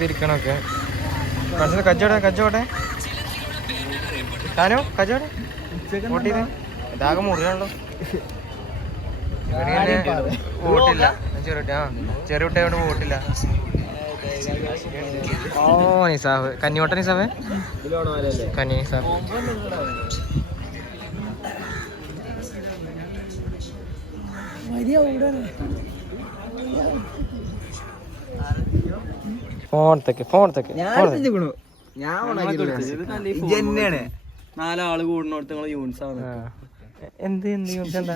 തിരിക്കണൊക്കെ കച്ചവടം കച്ചവട്ടെ താനോ കച്ചവടം വോട്ട് ഇതാകെ മുറിയാണല്ലോ. വോട്ടില്ല ചെറിയ കുട്ടിയോട് വോട്ടില്ല. ഓ നിസാഫ് കന്നിയോട്ട നിസാഫേ കന്നി നിസാഫ്. ഫോണത്തൊക്കെ നാലാള് കൂടുന്നോടത്ത് യൂണിസാണ്. എന്ത് യൂണിസ് എന്താ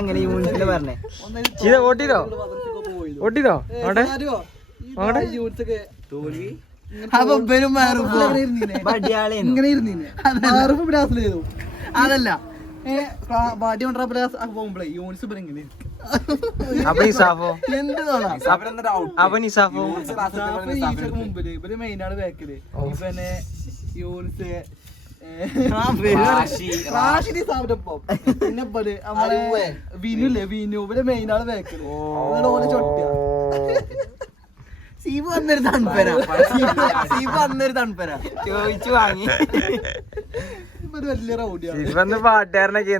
അങ്ങനെ യൂണിസിന്റെ പറഞ്ഞേ ഓട്ടിതോ ഓട്ടിതോ അവിടെ തോൽവി അതല്ല പാട്ടി കൊണ്ടുപോകുമ്പോഴേ യൂണിസ് ഇങ്ങനെ മുമ്പില് ഇവര് മെയിനാണ് ബാക്കില്. ഇവനെ യൂണിസ് പിന്നെ വിനുല്ലേ വിനു ഇവര് മെയിനാണ് ബാക്കില്. ഓനെ ചൊട്ടിയ സീബ് വന്നൊരു തണുപ്പര ചോദിച്ചു വാങ്ങി. വലിയ റൗഡിയാണ് പാട്ടുകാരനൊക്കെ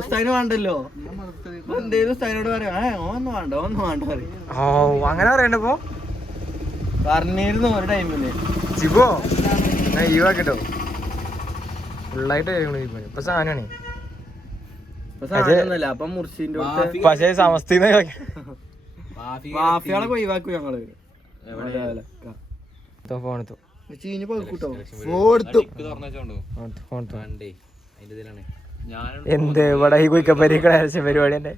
ഉസ്താദിന് വേണ്ടല്ലോ. എന്തേലും ഉസ്താദിനോട് പറയാ ഒന്നും വേണ്ട പറയും. ഓ അങ്ങനെ പറയണ്ടപ്പോ പറഞ്ഞിരുന്നു ഒരു ടൈമില്. ജിബോ ഈവാക്കിട്ടോ ഫുള്ളായിട്ട് ഇപ്പൊ സാധനമാണ്. പക്ഷേ സമസ്തീന്ന് മാഫിയാളെ ഒഴിവാക്കും ഞങ്ങള്. എന്ത് ഇവിടെ ഈ കുയിക്കപ്പരിക്കണ പരിപാടി തന്നെ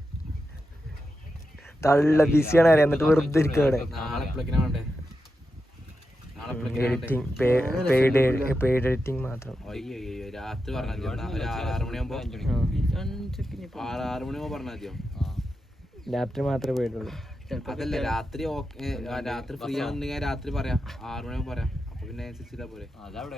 തള്ള ബിസിയാണ് അറിയാം. എന്നിട്ട് വെറുതെ ഇരിക്കും ഇവിടെ. എഡിറ്റിംഗ് പെയ്ഡ് എഡിറ്റിംഗ് മാത്രം. രാത്രി രാത്രി മാത്രമേ പോയിട്ടുള്ളൂ. അതല്ല രാത്രി രാത്രി ഫ്രീ ആവുന്നെങ്കിൽ രാത്രി പറയാം. 6 മണിയാകുമ്പോ പറയാം. അപ്പൊ പിന്നെ അനുസരിച്ചില്ല പോലെ അതവിടെ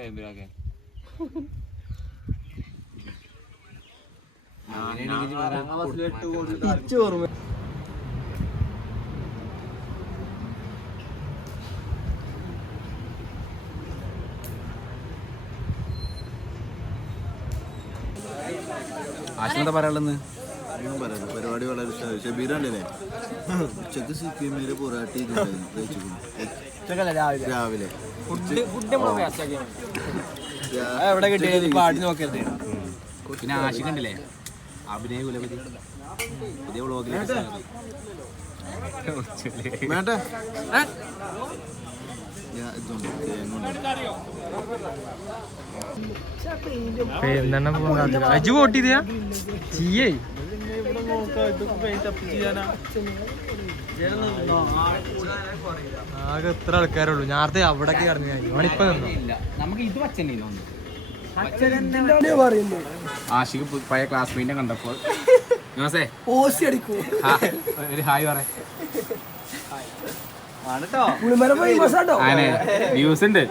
ആശുപത്രി പറയാനുള്ളത് പരിപാടി വളരെ ഷബീറല്ലേ ഉച്ചക്ക് സിക്കിമിലെ പൊറാട്ടി രാവിലെ എവിടെ കിട്ടിയത് പാടി നോക്കരുത്. പിന്നെ ആശികണ്ടില്ലേ അഭിനയ കുലപതി പുതിയ വ്ളോഗിൽ അജു വോട്ട് ചെയ്താ ചെയ്യേ ആകെ എത്ര ആൾക്കാരുള്ളൂ. നേരത്തെ അവിടേക്ക് ഇറങ്ങി ഇപ്പൊ നമുക്ക് ഇത് ആഷിക്ക് പഴയ ക്ലാസ്മേറ്റിനെ കണ്ടപ്പോൾ ഒരു ഹായ് പറ വ്യൂസ് ഉണ്ട്.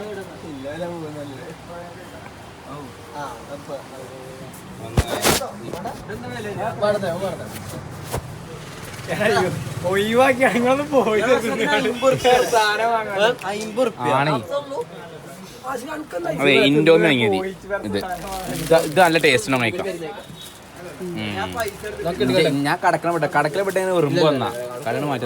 ഒഴിവാക്കി ഞങ്ങളൊന്ന് പോയി അതെ ഇൻഡോമി വാങ്ങിയത്. ഇത് നല്ല ടേസ്റ്റ് ഉണ്ടോ കഴിക്കാം. ഞാൻ കടക്കല വിട്ട വെറുമ്പ് വന്നാ കടന്ന് മാറ്റി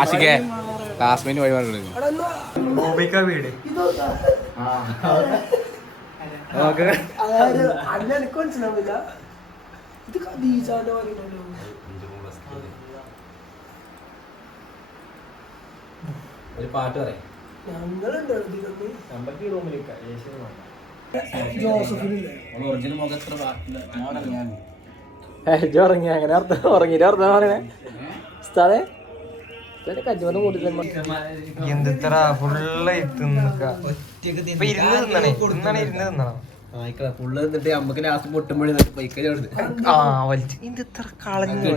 ആശിക്കേ ക്ലാസ്മേറ്റ് വഴി മാറി കൊടുക്കും. ഒരു പാട്ട് പറയാം. ഉറങ്ങി അങ്ങനെ അർത്ഥം ഉറങ്ങിട്ട് അർത്ഥം പറയണേ. സ്ഥലേ എന്തിത്ര ഫുള്ള് തിന്നക്ക ഇപ്പൊ ഇരുന്ന് തിന്നണേ തിന്നണേ ഇരുന്ന് തിന്നണം ഫുള്ള് എന്നിട്ട് നമുക്ക് ലാസ്റ്റ് പൊട്ടുമ്പോഴേ ബൈക്കല്ലേ ആ വലിച്ച് എന്തിത്ര കളഞ്ഞു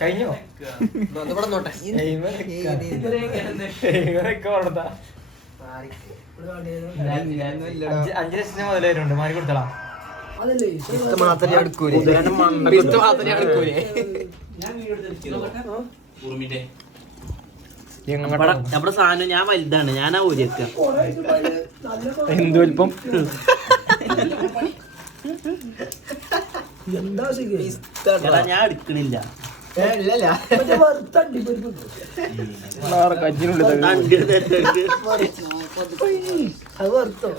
കഴിഞ്ഞോ അഞ്ച് ലക്ഷത്തിന് മുതലായിട്ടുണ്ട് മാറി കൊടുത്തളാ മാത്രമേ അടുക്കൂലേ നമ്മുടെ സാധനം ഞാൻ വലുതാണ് ഞാനാ ഊരിക്ക എന്ത് വലിപ്പം ഞാൻ എടുക്കണില്ല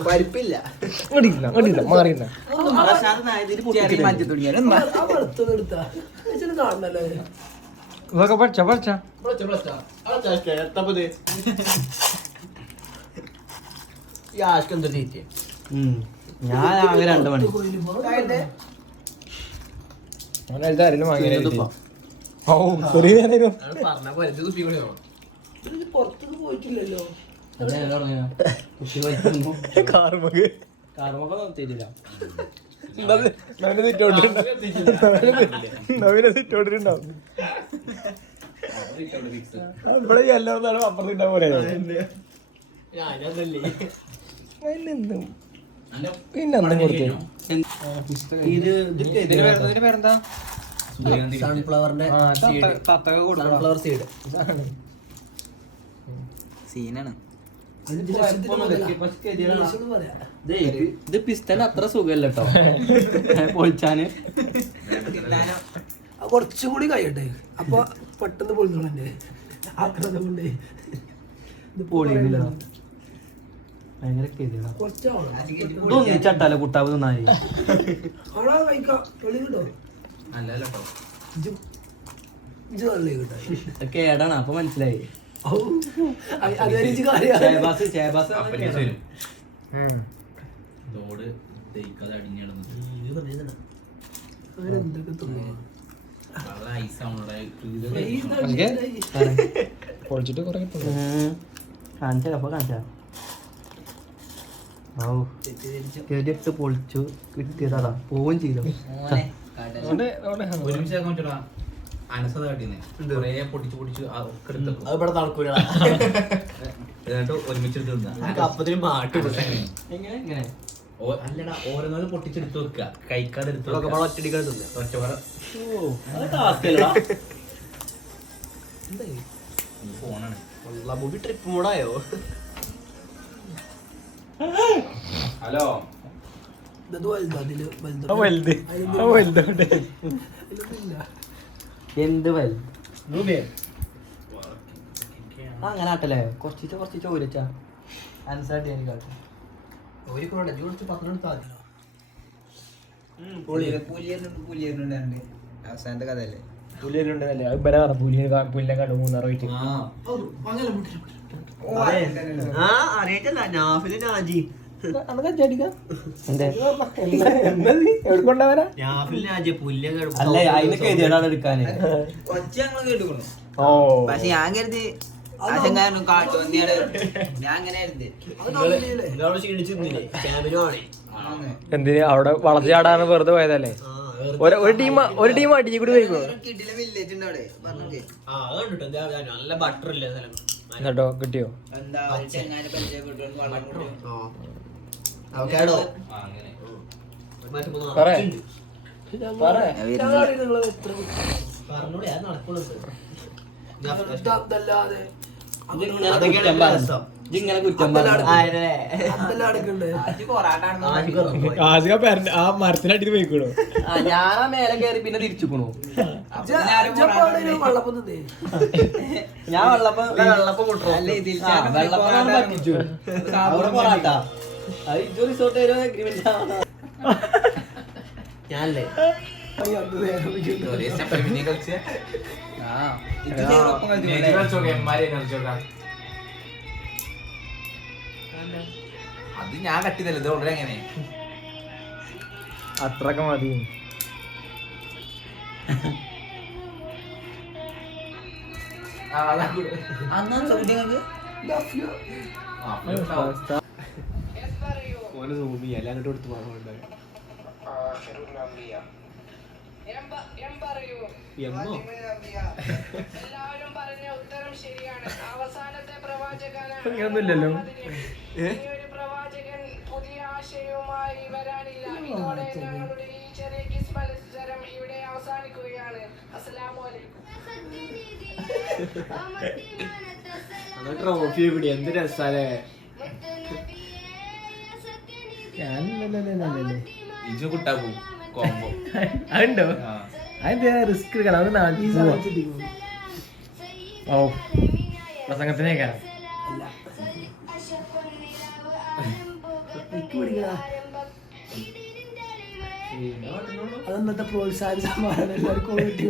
പരിപ്പില്ല മാറിയില്ല ഇതൊക്കെ പഠിച്ച ഞാൻ ആകെ 2 മണി ഇവിടെ എല്ലാം അപ്പുറത്തിട്ട പോലെ പിന്നെ അന്നും കൊടുത്തു പേരെന്താ സൺഫ്ലവറിന്റെ സൺഫ്ലവർ സീഡ് സീനാണ് ഇത് പിസ്റ്റൻ അത്ര സുഖല്ല കേട്ടോ പൊളിച്ചാന് കുറച്ചും കൂടി കഴിയട്ടെ അപ്പൊ പെട്ടെന്ന് പൊളിഞ്ഞോളെ ആക്രമണം കൊണ്ട് പൊളിയില്ല ഭയങ്കര ചട്ടാല കുട്ടാവ് തിന്നാല് കേടാണ് അപ്പൊ മനസ്സിലായി പൊളിച്ചിട്ട് കുറെ കാണിച്ചാ അപ്പൊ കാണിച്ചാ കേട്ട് പൊളിച്ചു കിട്ടിയതാ പോവും ചെയ്തു അല്ലടാ ഓരോന്നും പൊട്ടിച്ചെടുത്ത് വെക്കുക കഴിക്കാതെ ഫോണാണ് ട്രിപ്പ് മോഡായോ ഹലോ എന്ത് വലുത് അങ്ങനെ ആട്ടല്ലേ കുറച്ച് ഊരച്ചാ ആൻസർ അവസാനത്തെ കഥയല്ലേ പുലിയുണ്ടല്ലേ പുല്ലിനെ കണ്ടു 3 റേറ്റ് അറിയിട്ടല്ല നാഫില് നാജി അല്ല അതിനൊക്കെ എഴുതിയാണ് എടുക്കാന് പക്ഷെ ഞാൻ കരുതി എന്തിന് അവിടെ വളർച്ച ചാടാണ് വെറുതെ പോയതല്ലേ ഒരു ടീം അടിച്ചു കൂടി പോയിക്കോ കേട്ടോ കിട്ടിയോ ആ മരത്തിനടിയിൽ പോയിക്കോളൂ ഞാൻ ആ മേലെ കയറി പിന്നെ തിരിച്ചുക്കണു ഞാൻ വെള്ളപ്പം പറ്റിച്ചു അവിടെ പൊറാട്ട റിസോർട്ട് എഗ്രിമെന്റ് ഞാനല്ലേ അത് ഞാൻ കട്ടിയതല്ലേ ഇത് ഓൾറെഡി എങ്ങനെ അത്രയൊക്കെ മതി. ഓന് സൂമി അല്ല അങ്ങോട്ട് കൊടുത്ത് പോകാൻ എന്നോ ഇങ്ങനൊന്നുമില്ലല്ലോ. പുതിയ ആശയവുമായി വരാനില്ല. ഇതോടെ ഞങ്ങളുടെ ഈ ചെറിയ കിസ് മത്സരം ഇവിടെ അവസാനിക്കുകയാണ്. അസ്സലാമു അലൈക്കും. ട്രോഫി ഇവിടെ എന്ത് രസാലേ. ഇജു കുട്ടാ പോവും കോമ്പോ അതുണ്ടോ? അതിന്റെ റിസ്ക് എടുക്കണം. അത് നാട്ടിൽ ഓ പ്രസംഗത്തിനേക്കാ അതൊന്നത്തെ പ്രോത്സാഹന സമ്മാനം എല്ലാവർക്കും കിട്ടി.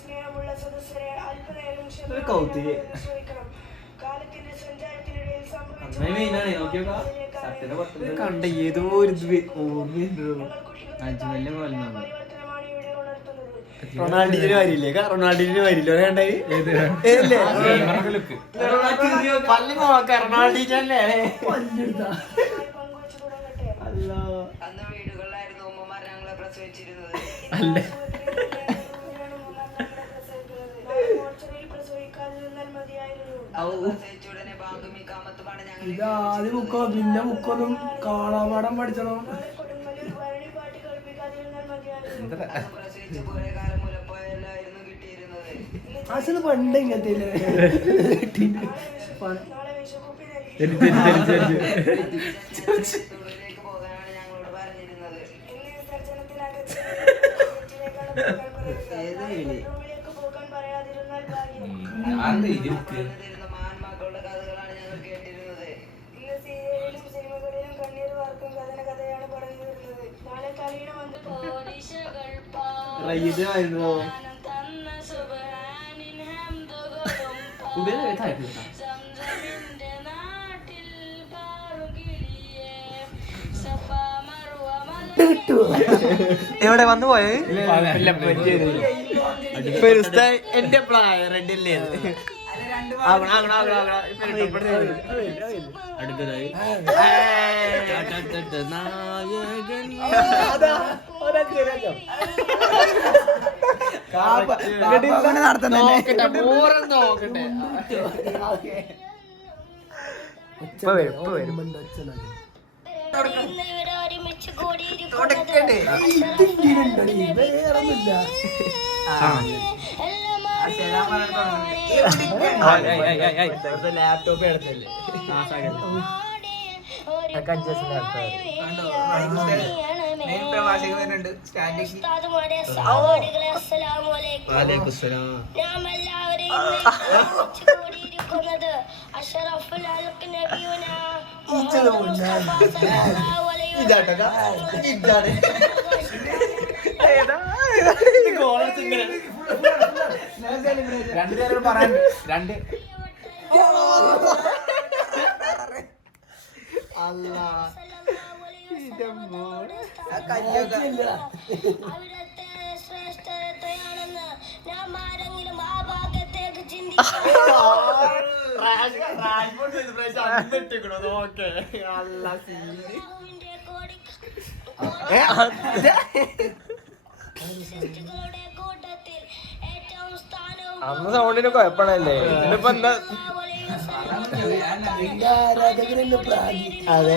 സ്നേഹമുള്ള സദസ്യരെ അല്പനേരം കാലത്തിന്റെ സഞ്ചാരത്തിനിടയിൽ കണ്ട ഏതോ ഒരു ഓർമ്മയുണ്ടോ അജ്മലിനെ പോലെ റൊണാൾഡിന്റെ കാര്യമില്ലേ? റൊണാൾഡിന്റെ കാര്യമില്ല പല്ല് നോക്ക റൊണാൾഡിനെ അന്ന് വീടുകളിലായിരുന്നു ഉമ്മമാർ ഞങ്ങളെ പ്രസവിച്ചിരുന്നത്. അല്ലേ? പ്രസവിച്ചുടനെ ബാഗുമി കാമത്തുമാണ് ഞങ്ങൾ ഇത് ആദ്യം മുക്കോ പിന്നെ മുക്കൊന്നും കാണാപാഠം പഠിച്ചണം. പാട്ട് കളിപ്പിക്കാതിരുന്നാൽ മതിയായിരുന്നു. പ്രസവിച്ച് കുറെ കാലം മുലപ്പോയല്ലായിരുന്നു കിട്ടിയിരുന്നത്. അച്ഛന് പണ്ട് ഇങ്ങനത്തെ നാളെ വിഷക്കുപ്പി തൊഴിലേക്ക് പോകാനാണ് ഞങ്ങളോട് പറഞ്ഞിരുന്നത്. ഇന്ന് വിസർജനത്തിനകത്ത് ബെഡ്റൂമിലേക്ക് പോകാൻ പറയാതിരുന്നാൽ ഭാഗ്യം. തരുന്ന മഹാന്മാക്കളുടെ കഥകളാണ് ഞങ്ങൾ കേട്ടിരുന്നത്. ഇന്ന് സീരിയലിലും സിനിമകളിലും കണ്ണീർ വാർക്കും കഥയാണ് പറഞ്ഞു വരുന്നത്. നാളെ കളിയുടെ റയ്യിദായിരുന്നോ എവിടെ വന്നു പോയത്? എന്റെ പ്ലായർ റെഡില്ലേ അടുത്തതായി നായകൻ നോക്കട്ടെ ഇപ്പൊ വരും ഇപ്പൊ വരും. വേറൊന്നുമില്ല. ലാപ്ടോപ്പ് എടുത്തല്ലേ രണ്ടുപേരോട് പറയാൻ രണ്ട് അന്ന് സൗണ്ടിന് കുഴപ്പമില്ലേ? ഇതിനിപ്പോ എന്താ? ആരാധകരെന്നെ പ്രാഗി. അതെ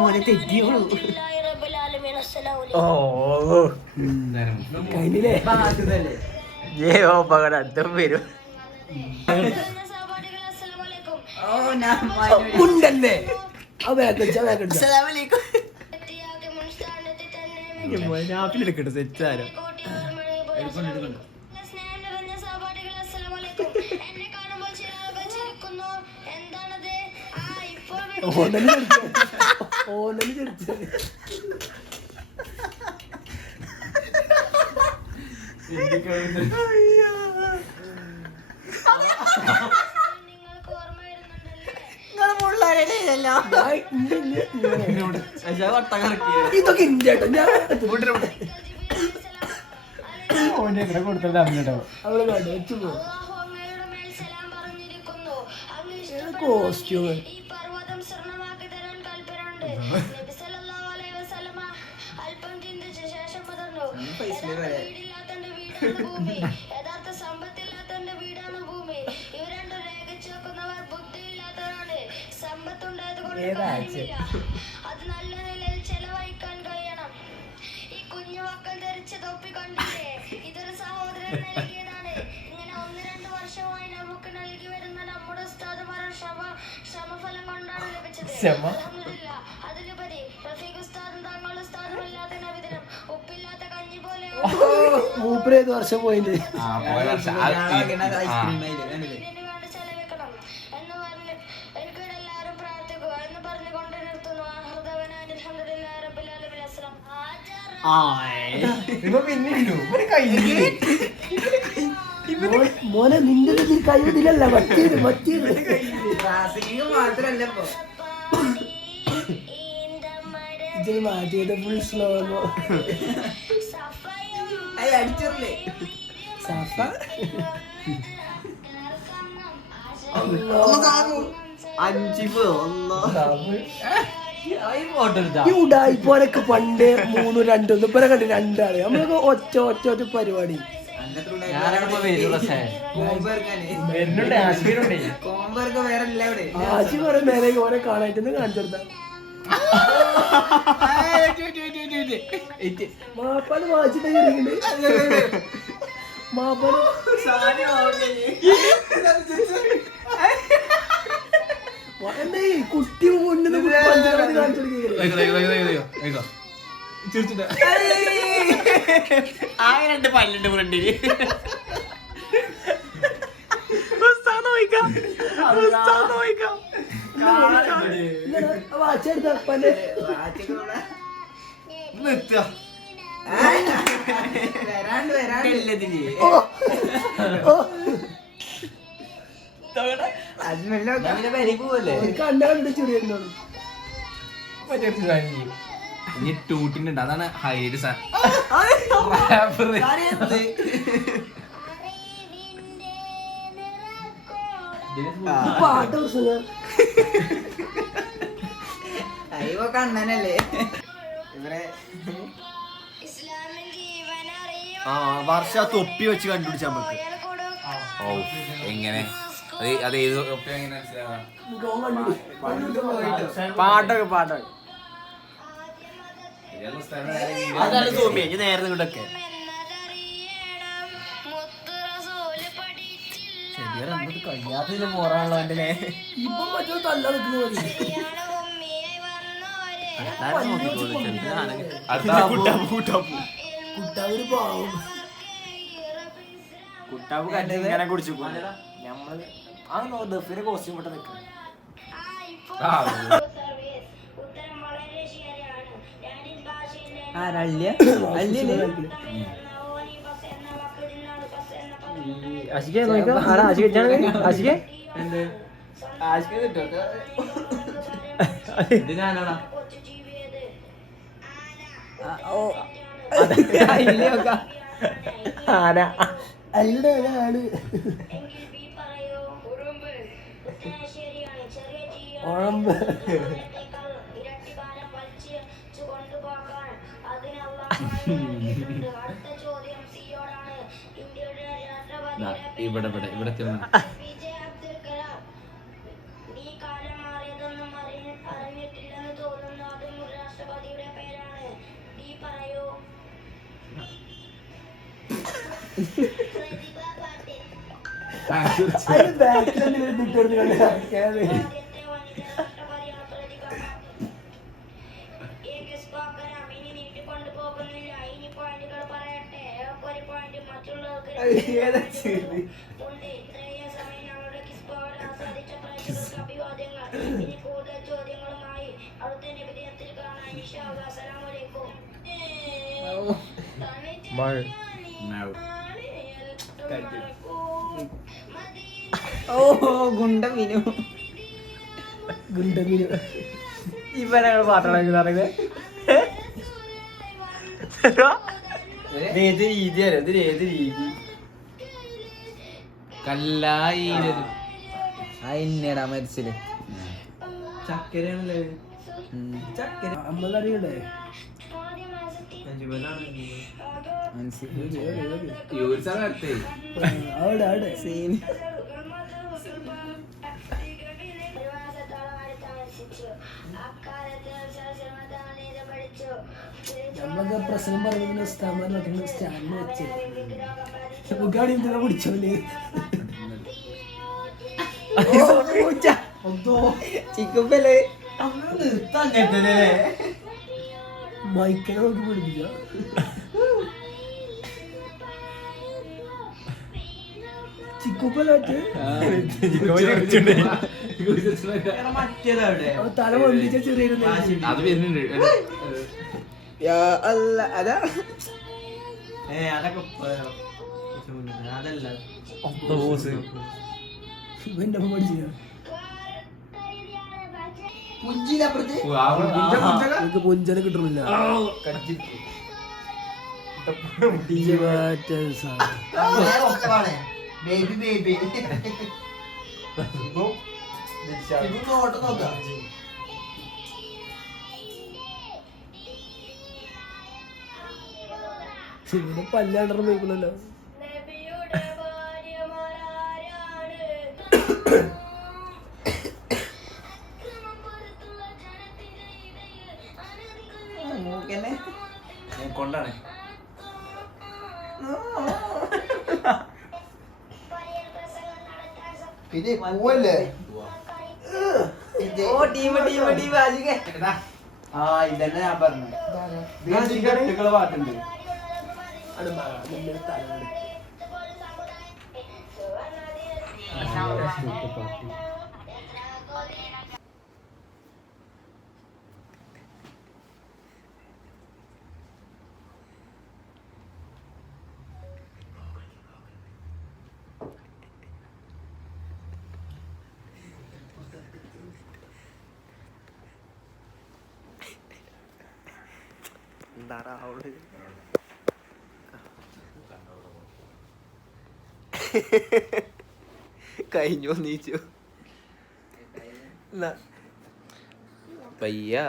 മോനെ തെറ്റിയോളൂ കഴിഞ്ഞില്ലേ? അപകടം അടുത്തും വരും. ഉണ്ടല്ലേ ആ ബാഗ് വെച്ചാ ബാഗ് എടുക്കാം. എടുക്കട്ടെ സെറ്റ് ആരോ സ്നേഹം നിറഞ്ഞ സഹപാഠികളെ അസ്സലാമു അലൈക്കും. എന്നെ കാണുമ്പോൾ ചില ആളുകൾ ചിരിക്കുന്നു. എന്താണത്? ഇപ്പോൾ ഓണല് ചെടിച്ചത് നിങ്ങൾക്ക് ഓർമ്മ വരുന്നുണ്ടല്ലേ? ഇതൊക്കെ ഇന്ത്യ ഞാൻ അവള് കണ്ടു വെച്ചു പോകും അല്ലാഹു അങ്ങയുടെ മേൽ സലാം പറഞ്ഞിരിക്കുന്നു. അങ്ങ് കോസ്റ്റ്യൂം ഈ പർവ്വതം സ്വർണ്ണമാക്കി തരാൻ കൽപ്പനയുണ്ട്. നബി സല്ലല്ലാഹു അലൈഹി വസല്ലമ അല്പം ചിന്തിച്ച ശേഷം പറഞ്ഞു, വീടില്ലാത്തന്റെ വീടാണ് ഭൂമി, യഥാർത്ഥ സമ്പത്തില്ലാത്തന്റെ വീടാണ് ഭൂമി. ഇവ രണ്ടും രേഖിച്ചു വെക്കുന്നവർ ബുദ്ധിയില്ലാത്തവരാണ്. സമ്പത്തുണ്ടായത് കൊണ്ട് കാര്യമില്ല, അത് നല്ല നിലയിൽ ചെലവഴിക്കാൻ കഴിയണം. ഈ കുഞ്ഞു മക്കൾ ധരിച്ച തൊപ്പി കണ്ടില്ലേ? ഇതൊരു സഹോദരൻ നൽകിയതാണ്. ഇങ്ങനെ 1-2 വർഷമായി നമുക്ക് നൽകി വരുന്ന നമ്മുടെ ഉസ്താദുമാരുടെ ശ്രമഫലം കൊണ്ടാണ് ലഭിച്ചത്. അൽഹംദുലില്ലാ. അതിലുപരി റഫീഖ് ഉസ്താദും താങ്കളുടെ ഉസ്താദുമല്ലാത്ത നബിദിനം ഉപ്പില്ലാത്ത കഞ്ഞി പോലെ മൂപ്പര് 7 വർഷം പോയില്ലേ ഇതിനു വേണ്ടി ചെലവഴിക്കണം എന്ന് പറഞ്ഞ് എനിക്കിവിടെ എല്ലാവരും പ്രാർത്ഥിക്കുക എന്ന് പറഞ്ഞുകൊണ്ട് നിർത്തുന്നു. ആഹ്റദവനാൻ അൽഹംദുലില്ലാഹി റബ്ബിൽ ആലമീൻ. അസ്സലാം. മോനെ നിന്റെ കഴിവതിലല്ല മറ്റേത് ഇത് മാറ്റിയത് ഫുൾ സ്ലോ സഫ ഈ ഉടായിപ്പോലൊക്കെ പണ്ട് 3-2 ഇപ്പനെ കണ്ട് 2 ആള് നമ്മളൊക്കെ ഒറ്റ പരിപാടി ആശി കൊറേ നേരെ ഓരെ കാണാറ്റൊന്ന് കാണിച്ചെടുത്ത മാപ്പാട് വാച്ചിട്ടുണ്ട് മാപ്പാട് എന്താ കുട്ടി മുന്നിൽ രണ്ട് പല്ലുണ്ട് ഫ്രണ്ടില് വാച്ചെടുത്തപ്പന്റെ കണ്ടു ചെറിയ ഇനി ടൂട്ടിനുണ്ട്, അതാണ് ഹൈഡ് പാട്ട് പ്രശ്നം കണ്ണനല്ലേ ഇവരെ ഇസ്ലാമിൽ ജീവൻ വർഷ തൊപ്പി വെച്ച് കണ്ടുപിടിച്ചാൽ നമുക്ക് എങ്ങനെ അത് ഏത് പാട്ടൊക്കെ അതാണ് തോന്നിയ നേരെ ഇങ്ങോട്ടൊക്കെ കഴിയാത്തതിന് പോറാണല്ലോ എന്റെ ഇപ്പൊ മറ്റോ തല്ല നിൽക്കുന്നത് കുട്ടാവൂര് പാവം കുട്ടാവ് കണ്ടിങ്ങനെ കുടിച്ചു നമ്മള് ആ ദഫിന്റെ കോസ്റ്റ്യൂം ഇട്ട് നിൽക്കണം ഉത്തരം വളരെ ശരിയാണ്. ലാറ്റിൻ ഭാഷയിലെ ആരല്ല എന്ന വാക്കിൽ നിന്നാണ് ബസ് എന്ന പദം ആശിക്ക് നോക്കാം ആരാ ആശിക്ക് ആശിക്ക് ഇത് ഞാനാടാ കൊച്ചു ജീവിയത് ആന അല്ലടെ ആണ് എങ്കിൽ ബി പറയൂ. ഉറുമ്പ്. ഉത്തരം ശരിയാണ്. ചെറിയ ഉറുമ്പ്. ജീവികളേക്കാൾ ഇരട്ടി ഭാരം വലിച്ചു കൊണ്ടുപോകാൻ അതിന് അല്ലാഹു അനുവദിച്ചിട്ടുണ്ട്. അടുത്ത ചോദ്യം സിയോടാണ്. ഇന്ത്യയുടെ രാഷ്ട്രപതിയുടെ ഇവിടെ വിജയ് അബ്ദുൽ കലാം. നീ കാലം മാറിയതൊന്നും അറിഞ്ഞിട്ടില്ലെന്ന് തോന്നുന്നു. അതും ഒരു രാഷ്ട്രപതിയുടെ പേരാണ്. ഡി പറയൂ. പ്രതിഭ പാട്ടീൽ. അതിന് ബാക്കിൽ നിട്ടെടുത്ത് കണ്ടേ ആദ്യത്തെ വനിതാ രാഷ്ട്രപതിയാണ് പ്രതിഭ പാട്ടീൽ. എ. എസ്. ബാക്കറാം. ഇനി നീട്ടിക്കൊണ്ടുപോകുന്നില്ല. ഉണ്ട്. ഇത്രയും സമയം ഞങ്ങളുടെ കിസ് പവർ ആസ്വദിച്ച പ്രേക്ഷകർക്ക് അഭിവാദ്യങ്ങൾ. ഇനി കൂടുതൽ ചോദ്യങ്ങളുമായി അടുത്ത നിവേദനത്തിൽ കാണാം. ഇൻഷാ അല്ലാഹ്. അസ്സലാമു അലൈക്കും. ഗുണ്ട മീനു ഗുണ്ടമീന് ഇവനെ പാട്ടാണ് ഏത് രീതിയാണ് ഇതിന് ഏത് രീതി കല്ലായി എന്നേടാ മരിച്ചില്ലേ ചക്കരയാണല്ലേ അമ്മതറിയണ്ടേ അവിടെ അവിടെ സീന് നമ്മളൊക്കെ പ്രസംഗം പറയുന്ന സ്ഥാപനം സ്റ്റാൻഡ് വെച്ച് നമുക്കാണ് എന്തിനാ പിടിച്ചോല് ചിക്കുമ്പല്ലേ മൈക്കിനെ നോക്കി പിടിപ്പിച്ച ചിക്കുപ്പല്ലാറ്റ് തല വന്നിച്ച ചെറിയ അത് വരുന്നുണ്ട് അതാ അതൊക്കെ അതല്ല എന്റെ അമ്മ പഠിച്ച എനിക്ക് പൊഞ്ചന കിട്ടണില്ല ബേബി ബേബി ശിവന് പല്ലാണ്ടർ പോയിക്കണല്ലോ നബിയുടെ ഭാര്യമാരാരാണ്? പുറത്തുള്ള ജനത്തിന്റെ ഇടയിൽ മൂക്കന്നെ കൊണ്ടാണ് പിന്നെ പോവല്ലേ ഓ ടീം ആ ഇതന്നെ ഞാൻ പറഞ്ഞു പാട്ടുണ്ട് കഴിഞ്ഞു നീച്ചു പയ്യ